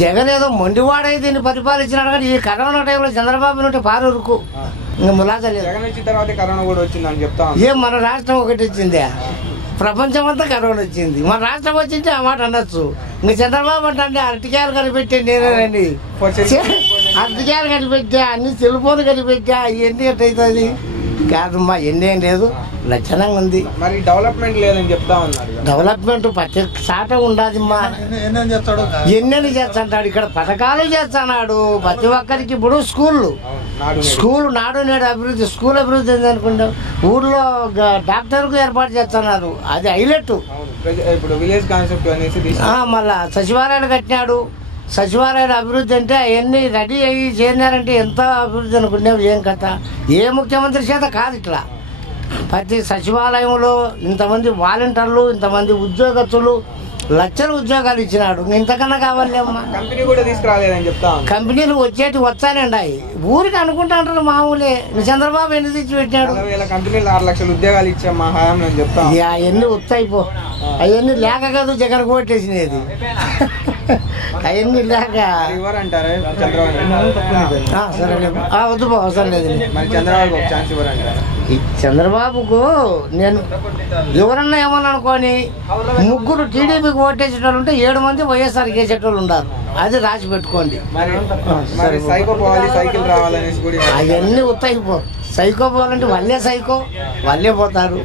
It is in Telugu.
జగన్ ఏదో మొండివాడై దీన్ని పరిపాలించినాడు కానీ ఈ కరోనా టైంలో చంద్రబాబు నుండి పారుకు ఇంకా ములాజా లేదు. జగన్ వచ్చిన తర్వాత కరోనా కూడా వచ్చిందని చెప్తా. ఏం మన రాష్ట్రం ఒకటి వచ్చిందే, ప్రపంచం అంతా కరోనా వచ్చింది, మన రాష్ట్రం వచ్చింటే ఆ మాట అనొచ్చు. ఇంకా చంద్రబాబు అంటే అరటికాయలు కనిపెట్టే నేనేనండి, అరటికాయలు కనిపెట్టా, అన్ని సెల్ ఫోన్ కనిపెట్టా, ఇవన్నీ ఎట్టయితుంది కాదమ్మా, ఎన్ని ఏం లేదు, లక్షణంగా ఉంది. మరి డెవలప్మెంట్ లేదని చెప్తా ఉన్నారు. డెవలప్మెంట్ ప్రతి చాట ఉండదమ్మా, ఎన్నెన్ని చేస్తాడు, ఇక్కడ పథకాలు చేస్తున్నాడు ప్రతి ఒక్కరికి. ఇప్పుడు స్కూల్ నాడు నేడు అభివృద్ధి, స్కూల్ అభివృద్ధి ఏంటనుకుంటాం, ఊర్లో డాక్టర్కు ఏర్పాటు చేస్తున్నారు, అది హైలైట్. ఇప్పుడు విలేజ్ కాన్సెప్ట్ అనేసి మళ్ళా సచివాలయాలు కట్టినాడు, సచివాలయాల అభివృద్ధి అంటే అవన్నీ రెడీ అయ్యి చేరినారంటే ఎంత అభివృద్ధి అనుకున్నావు, ఏం కథ, ఏ ముఖ్యమంత్రి చేత కాదు ఇట్లా. ప్రతి సచివాలయంలో ఇంతమంది వాలంటీర్లు, ఇంతమంది ఉద్యోగస్తులు, లక్షల ఉద్యోగాలు ఇచ్చినాడు, ఇంతకన్నా కావాలి అమ్మా. కంపెనీ కూడా తీసుకురాలేదని చెప్తా. కంపెనీలు వచ్చానండి, ఊరికి అనుకుంటా అంటారు మామూలే. చంద్రబాబు ఎన్ని తెచ్చి పెట్టాడు, కంపెనీలు 6 లక్షల ఉద్యోగాలు ఇచ్చాం మా హయాంలో అని చెప్తా. అవన్నీ వస్తాయిపో, అవన్నీ లేక కాదు జగన్ కోటేసినది, అవన్నీ లేక ఇవ్వరంటారా చంద్రబాబు? సరే వద్దు పో, అవసరం లేదు. చంద్రబాబు ఒక ఛాన్స్ ఇవ్వరంటారా? ఈ చంద్రబాబుకు నేను ఎవరన్నా ఏమన్నా అనుకోని, 3 టీడీపీకి ఓటేసేటోళ్ళు ఉంటే 7 మంది వైఎస్ఆర్కి వేసేటోళ్ళు ఉన్నారు, అది రాసి పెట్టుకోండి. అవన్నీ ఉత్తాయిపో, సైకో పోవాలంటే వాళ్ళే సైకో, వాళ్ళే పోతారు.